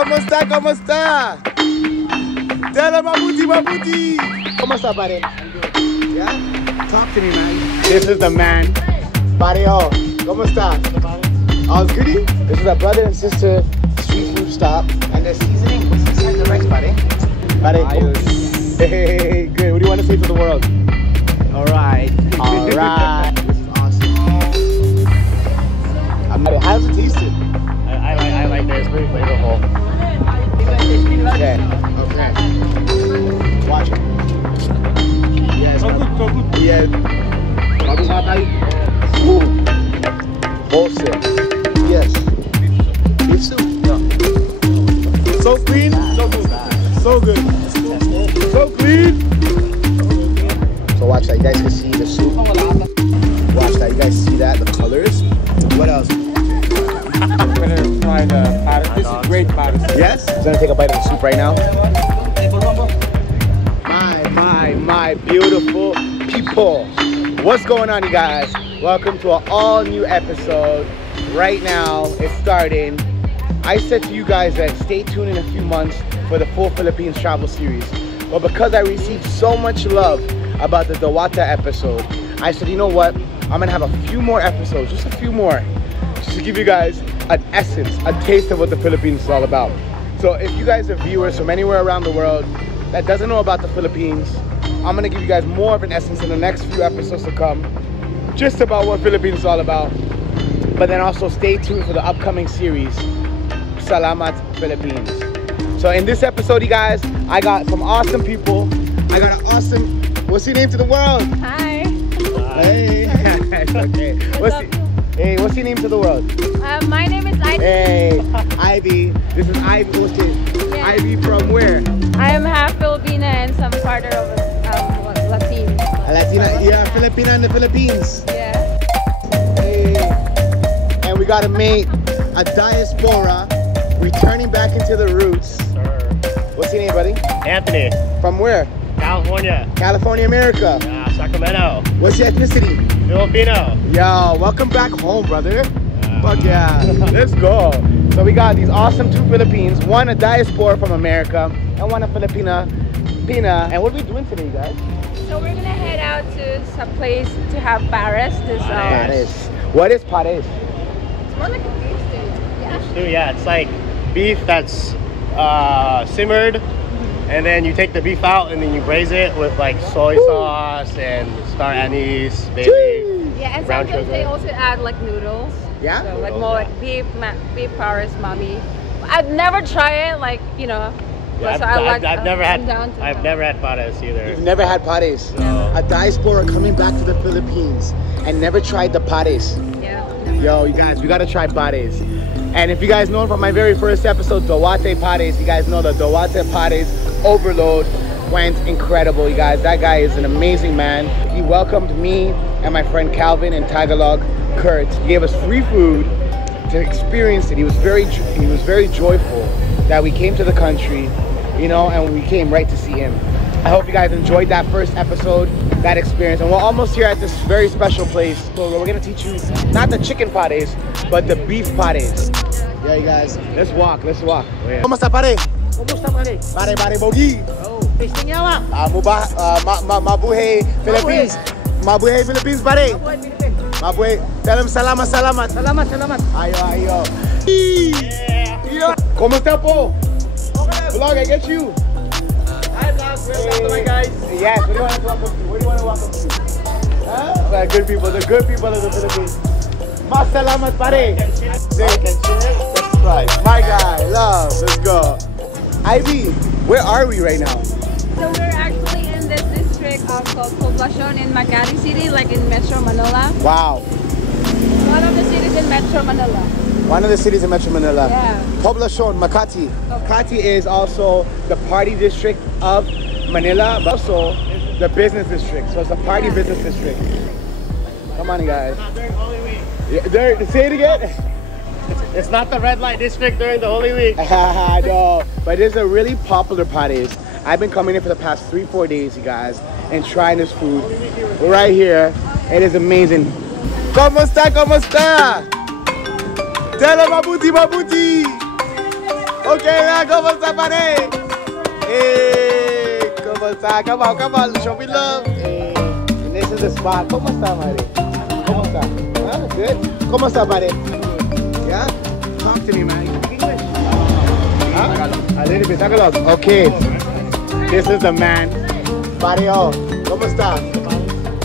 Kamusta, kamusta? Tell mabuti, mabuti. Kamusta, pare? I'm good. Yeah? Talk to me, man. This is the man. Barrio, kamusta? All's goody? This is a brother and sister street food stop. And the seasoning, what's inside the rice, buddy? Buddy. Hey, good. What do you want to say to the world? Alright. Alright. This is awesome. How does it taste? I like this. It's very flavorful. Okay. Okay. Watch it. Yes. So good. Yeah. Wholesale. Yes. Beef soup. No. So clean. So good. So good. So clean. So watch that. You guys can see the soup. Watch that. You guys see that? The colors. What else? I'm gonna try the Pares. This is great Pares. Yes? I'm gonna take a bite of the soup right now. My beautiful people. What's going on, you guys? Welcome to an all-new episode. Right now, it's starting. I said to you guys that stay tuned in a few months for the full Philippines travel series. But because I received so much love about the Dawata episode, I said, you know what? I'm gonna have a few more episodes, just a few more, just to give you guys an essence, a taste of what the Philippines is all about. So if you guys are viewers from anywhere around the world that doesn't know about the Philippines, I'm gonna give you guys more of an essence in the next few episodes to come, just about what Philippines is all about. But then also stay tuned for the upcoming series, Salamat Philippines. So in this episode, you guys, I got some awesome people. I got an awesome, what's your name to the world? Hi. Hey. Okay. What's your name to the world? My name is Ivy. Hey, Ivy. This is Ivy. Yeah. Ivy from where? I am half Filipina and some part of Latin. A Latina, yeah, Filipina in the Philippines. Yeah. Hey. And we got a mate, a diaspora, returning back into the roots. Sir. What's your name, buddy? Anthony. From where? California. California, America. Sacramento. What's your ethnicity? Filipino. Yo, welcome back home, brother. Fuck yeah, let's go. So we got these awesome two Philippines, one a diaspora from America, and one a Filipina. And what are we doing today, you guys? So we're gonna head out to some place to have Pares. This Pares. What is Pares? It's more like a beef stew. Yeah. Stew, yeah, it's like beef that's simmered, and then you take the beef out and then you braise it with like soy sauce and star anise, baby. Yeah, and brown sometimes sugar. they also add like noodles. Yeah? So like more like beef Pares mommy. I've never tried it, like, you know. Yeah, so I've never had Pares either. You've never had Pares? No. A diaspora coming back to the Philippines and never tried the Pares. Yeah. Yo, you guys, we gotta try Pares. And if you guys know from my very first episode, Dawate Pares, you guys know the Dawate Pares overload went incredible, you guys. That guy is an amazing man. He welcomed me and my friend Calvin in Tagalog, Kurt. He gave us free food to experience it. He was very joyful that we came to the country, you know, and we came right to see him. I hope you guys enjoyed that first episode, that experience. And we're almost here at this very special place. So we're gonna teach you not the chicken Pares, but the beef Pares. Yeah, you guys, let's walk. Kamusta, pare? Kumusta pare? Pare, bogi. Oh, tasting yawa. Mabuhay Philippines. Mabuhay Philippines, pare. Mabuhay. Tell them salamat. Salamat. Ayo. Yeah. Kamusta po? Vlog, I get you. Hi vlog, welcome to my guys. Yes, where do you want to welcome to? Huh? Good people, the good people of the Philippines. Mas salamat, pare. That's right. My guy, love. Let's go. Ivy, where are we right now? So we're actually in this district called Poblacion in Makati City, like in Metro Manila. Wow. One of the cities in Metro Manila. One of the cities in Metro Manila. Yeah. Poblacion, Makati. Makati is also the party district of Manila, but also the business district. So it's a party business district. Come on, guys. Not during Holy Week. Yeah, say it again. It's not the red light district during the Holy Week. I know, but there's a really popular Pares. I've been coming in for the past 3-4 days, you guys, and trying this food right here. It is amazing. Kamusta? Tell them mabuti. Okay, man, ¿cómo está, pare? Hey, ¿cómo está? Come on, show me love. Hey, and this is the spot. ¿Cómo está, pare? ¿Cómo está? Huh? Good? ¿Cómo está, pare? Yeah? Talk to me, man. You speak English? Huh? A little bit, Tagalog. Okay, this is the man. Barrio, ¿cómo está?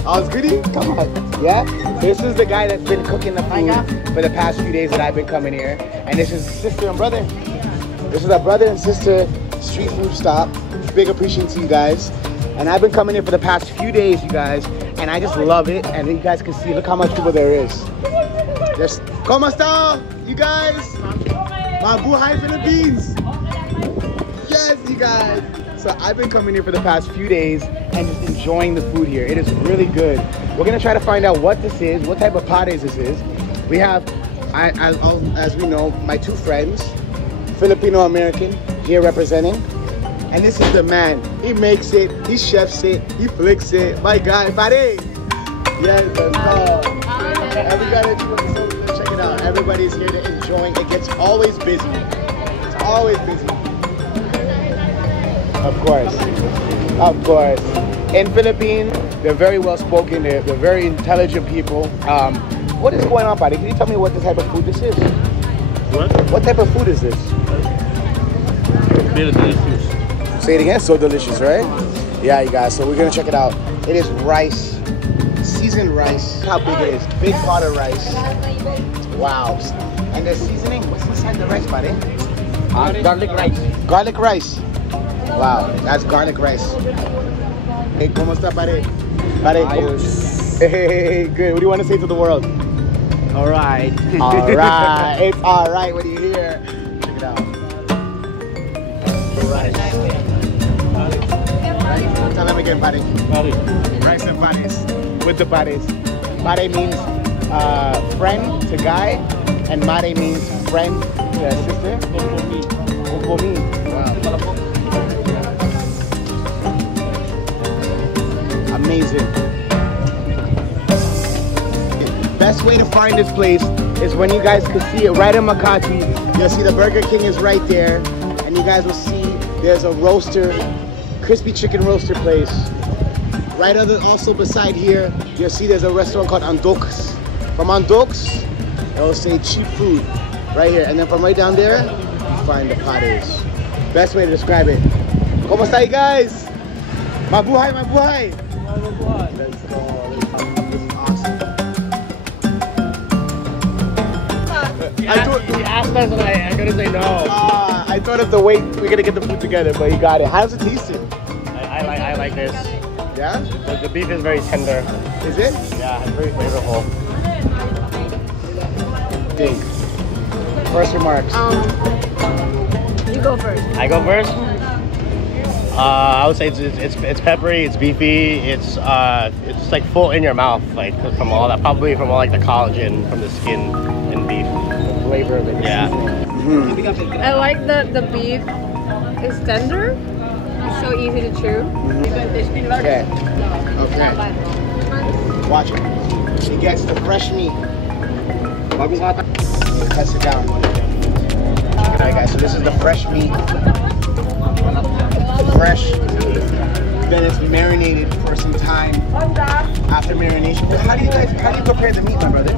All's goody? Come on. Yeah? This is the guy that's been cooking the food for the past few days that I've been coming here. And this is sister and brother. This is our brother and sister street food stop. Big appreciation to you guys. And I've been coming here for the past few days, you guys. And I just love it. And you guys can see, look how much people there is. Just, ¿cómo está, you guys? Mabuhay Philippines. Yes, you guys. So I've been coming here for the past few days and just enjoying the food here. It is really good. We're gonna try to find out what this is, what type of pares this is. We have, as we know, my two friends, Filipino American, here representing. And this is the man. He makes it, he chefs it, he flicks it. My guy, pare. Yes, let's go. Everybody, check it out. Everybody's here to enjoy. It gets always busy. It's always busy. Of course. In Philippines, they're very well spoken. They're very intelligent people. What is going on, buddy? Can you tell me what this type of food this is? What? What type of food is this? Really delicious. Say it again. So delicious, right? Yeah, you guys. So we're gonna check it out. It is rice, seasoned rice. How big it is? Big pot of rice. Wow. And the seasoning. What's inside the rice, buddy? Garlic rice. Garlic rice. Wow, that's garlic rice. Hey, ¿cómo está, pare? Pare, hey, good. What do you want to say to the world? All right. All right. It's all right when you hear. Check it out. Rice. Tell them again, pare. Rice and pares. With the pares. Pare means friend to guy, and mare means friend to sister. Wow. Amazing. Best way to find this place is when you guys can see it right in Makati. You'll see the Burger King is right there, and you guys will see there's a roaster, crispy chicken roaster place. Right also beside here, you'll see there's a restaurant called Andoks. From Andoks, it'll say cheap food right here, and then from right down there, you find the pares. Best way to describe it. ¿Cómo está, you guys? Mabuhay, mabuhay. Let's go. This is awesome. He asked us and I couldn't say no. I thought of the wait, we're gonna get the food together, but you got it. How does it taste? I like this. Yeah? The beef is very tender. Is it? Yeah, it's very flavorful. Big. First remarks. You go first. I go first. I would say it's peppery, it's beefy, it's like full in your mouth, like from all that, probably from all like the collagen from the skin and beef. The flavor of it. Yeah. I like that the beef is tender. It's so easy to chew. Okay. Okay. Watch it. She gets the fresh meat. Cuts it down. Alright guys, so this is the fresh meat. Fresh. Then it's marinated for some time. After marination. How do you prepare the meat, my brother?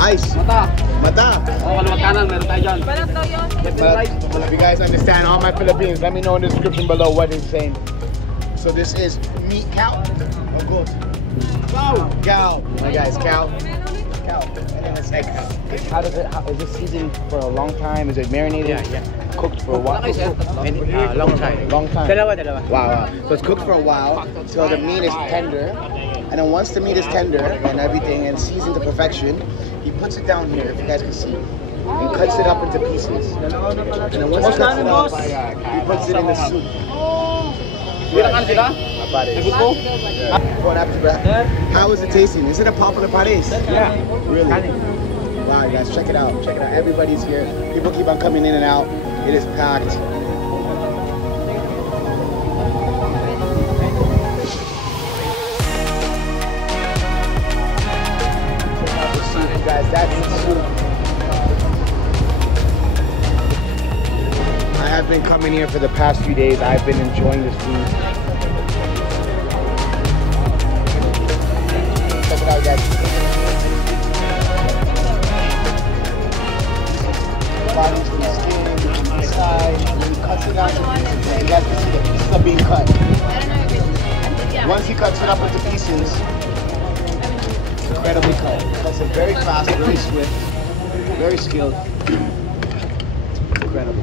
Ice. Mata. Well, if you guys understand all my Philippines, let me know in the description below what it's saying. So this is meat cow or goat? Cow. My guys, cow. And then it's egg. How is it seasoned for a long time? Is it marinated? Yeah. Cooked for a while? Long time. Long time. Dalawa. Wow. So it's cooked for a while till the meat is tender. And then once the meat is tender and everything and seasoned to perfection, he puts it down here, if you guys can see. And cuts it up into pieces. And then once he cuts it up, he puts it in the soup. How is it tasting? Is it a popular pares? Yeah. Really? Wow, guys, check it out. Check it out. Everybody's here. People keep on coming in and out. It is packed. Check out the soup, guys. That's the soup. I've been coming here for the past few days. I've been enjoying this food. Check it out, guys. Bottom's the skin, inside, and then he cuts it out to pieces. You guys can see the pieces are being cut. Once he cuts it up into pieces, incredibly cut. Cuts it very fast, very swift, very skilled. Incredible.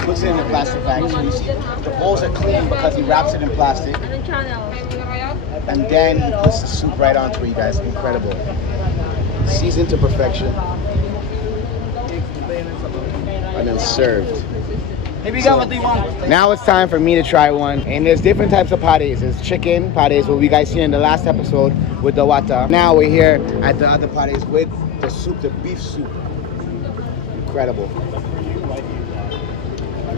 Puts it in a plastic bag. So you see, the bowls are clean because he wraps it in plastic. And then he puts the soup right onto it, you guys. Incredible. Seasoned to perfection. And then served. So, now it's time for me to try one. And there's different types of pares. There's chicken pares, what you guys seen in the last episode with the wata. Now we're here at the other pares with the soup, the beef soup. Incredible.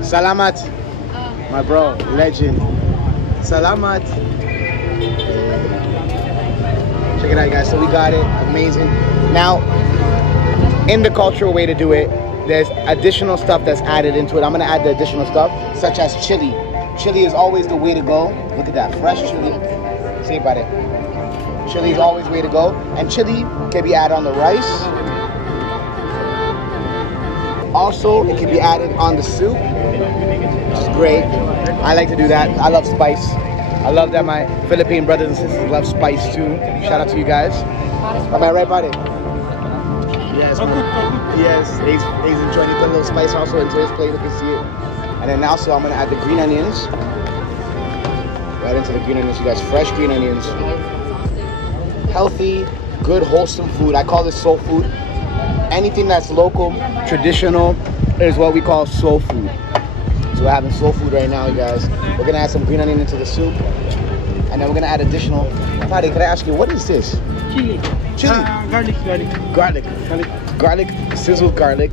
Salamat, my bro, legend. Salamat. Check it out, guys. So we got it. Amazing. Now, in the cultural way to do it, there's additional stuff that's added into it. I'm gonna add the additional stuff, such as chili. Chili is always the way to go. Look at that, fresh chili. Say about it. Chili is always the way to go. And chili can be added on the rice. Also, it can be added on the soup, which is great. I like to do that. I love spice. I love that my Philippine brothers and sisters love spice too. Shout out to you guys. Am I right about it? Yes, yes. He's enjoying it. Put a little spice also into his plate. You can see it. And then also I'm gonna add the green onions. Right into the green onions, you guys. Fresh green onions. Healthy, good, wholesome food. I call this soul food. Anything that's local, traditional, is what we call soul food. So we're having soul food right now, you guys. We're gonna add some green onion into the soup, and then we're gonna add additional. Padi, can I ask you, what is this? Chili. Chili. Garlic, sizzled garlic.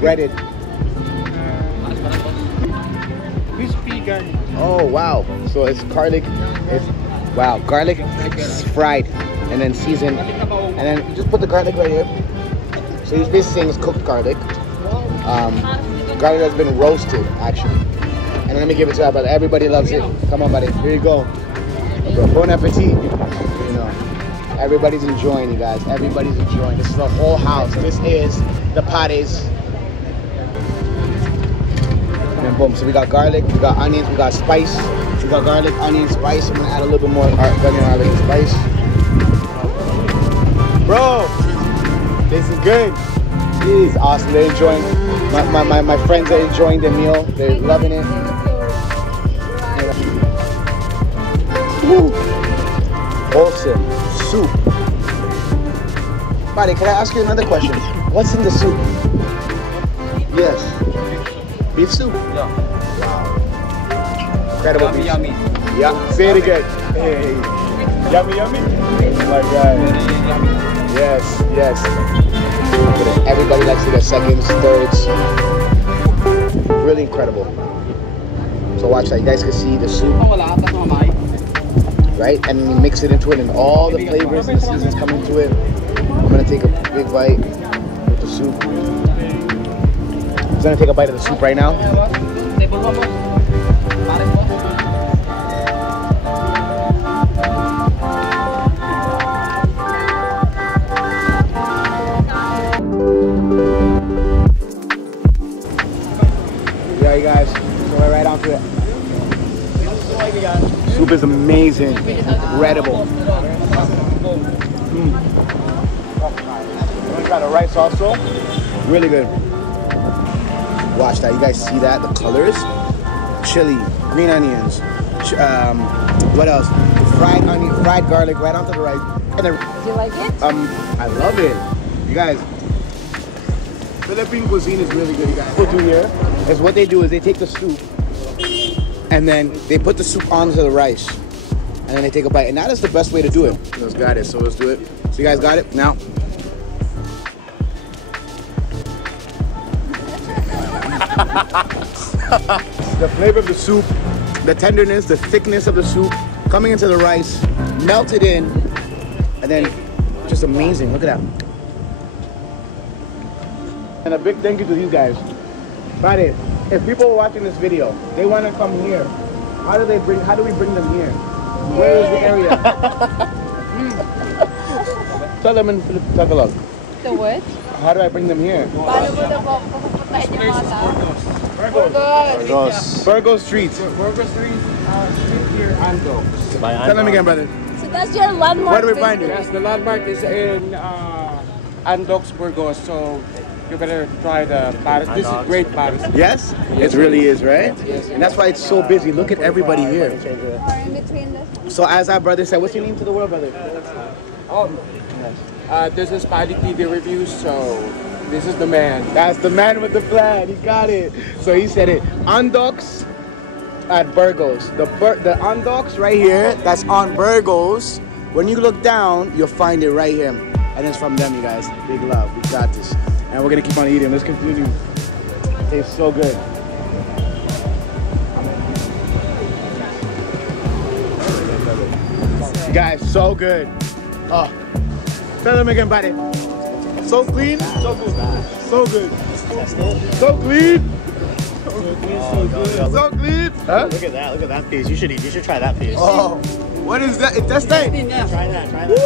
Breaded. Crispy garlic. Oh wow! So it's garlic. Wow, garlic fried and then seasoned, and then you just put the garlic right here. So he's basically saying it's cooked garlic. Garlic has been roasted actually. And let me give it to you, brother. Everybody loves it. Come on, buddy. Here you go. Bon appetit. You know, everybody's enjoying, you guys. Everybody's enjoying. This is the whole house. This is the pares. And boom. So we got garlic, we got onions, we got spice. We got garlic, onion, spice. I'm gonna add a little bit more onion, garlic, and spice. Bro, this is good. This is awesome. They're enjoying. My friends are enjoying the meal. They're loving it. Woo. Awesome soup. Buddy, can I ask you another question? What's in the soup? Yes. Beef soup? Yeah. Wow. Incredible beef. Yummy. Yeah. Say it again. Hey. Yummy, yummy. Oh my God. Yes, yes. Everybody likes to get seconds, thirds. Really incredible. So watch that. You guys can see the soup. Right? And you mix it into it and all the flavors and the seasons come into it. I'm gonna take a big bite with the soup. I'm gonna take a bite of the soup right now. Yeah, you guys, so we're right onto it. Soup is amazing, incredible. We got the rice also, really good. Watch that, you guys see that, the colors? Chili, green onions, what else? Fried onion, fried garlic right onto the rice. And then, Do you like it? I love it. You guys, Philippine cuisine is really good, you guys. What they do here is what they do is they take the soup and then they put the soup onto the rice and then they take a bite. And that is the best way to do it. Let's got it, so let's do it. So you guys got it? Now. The flavor of the soup, the tenderness, the thickness of the soup coming into the rice, melted in, and then just amazing. Look at that. And a big thank you to these guys. Pare, if people are watching this video, they want to come here. How do we bring them here? Where is the area? Tell them in Tagalog. The what? How do I bring them here? Paano mo na po pupuntahin yung mga tao? Burgos. Burgos Street. Burgos Street, street here, Ando. Tell them again, brother. So that's your landmark. Where do we find it? Yes, the landmark is in Andox, Burgos. So you better try the Pares. This is great Pares. Yes? It really is, right? Yes. And that's why it's so busy. Look at everybody here. Or in between this. So as our brother said, what's your name to the world, brother? This is Paddy TV Reviews, so this is the man. That's the man with the flag. He got it. So he said it. Andox at Burgos. The Andox right here, that's on Burgos. When you look down, you'll find it right here. And it's from them, you guys. Big love. We got this. And we're going to keep on eating. Let's continue. It tastes so good. You guys, so good. Oh. Tell them again, buddy. So clean, so good. So good. So clean. So clean. Huh? Look at that piece. You should try that piece. Oh, what is that? Intestine? Try that. Woo!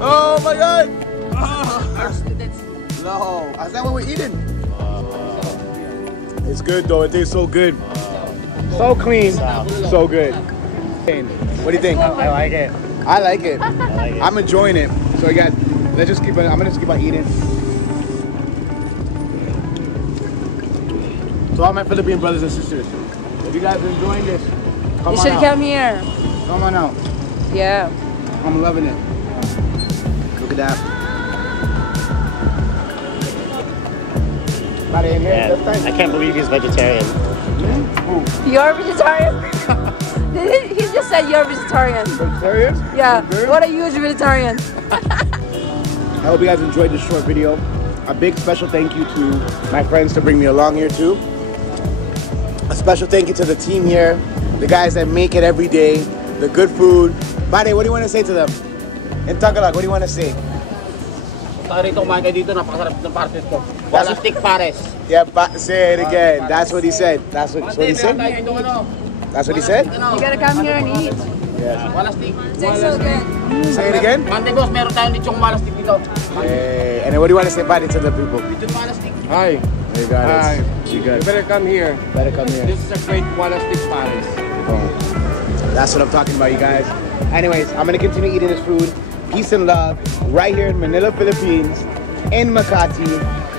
Oh my God. No, is that what we're eating? It's good though. It tastes so good. So clean. So good. What do you think? I like it. I like it. I like it. I'm enjoying it. So you guys, let's just keep on. I'm gonna just keep on eating. To all my Philippine brothers and sisters, if you guys are enjoying this, come You on should out. come here. Come on out. Yeah. I'm loving it. Look at that. Yeah, I can't believe he's vegetarian. You're vegetarian? He just said you're vegetarian. Vegetarian? Yeah. Vegetarian? What a huge vegetarian. I hope you guys enjoyed this short video. A big special thank you to my friends to bring me along here too. A special thank you to the team here, the guys that make it every day, the good food. Bade, what do you want to say to them? In Tagalog, what do you want to say? Walastik Pares. Yeah, say it again. That's what he said. That's what he said? That's what he said? You gotta come here and eat. Yes. Walastik. It tastes so good. Say it again? Monday boss, meron tayong lechong walastik dito. Hey, and then what do you want to say, Bade, to the people? Lechong walastik. Hi. You got Hi. it. You You good. better come here. Better come here. This is a great Walastik Pares. That's what I'm talking about, you guys. Anyways, I'm gonna continue eating this food. Peace and love, right here in Manila, Philippines, in Makati,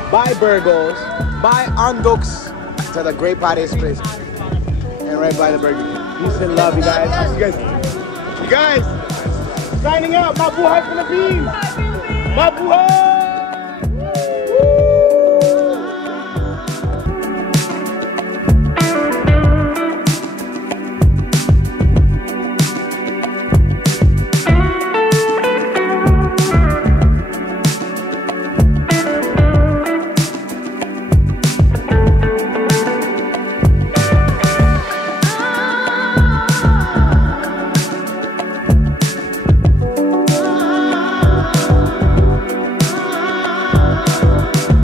by Burgos, by Andox, to the Great Pares place, and right by the Burger King. Peace and love, you guys. You guys, signing out. Mabuhay Philippines. Mabuhay.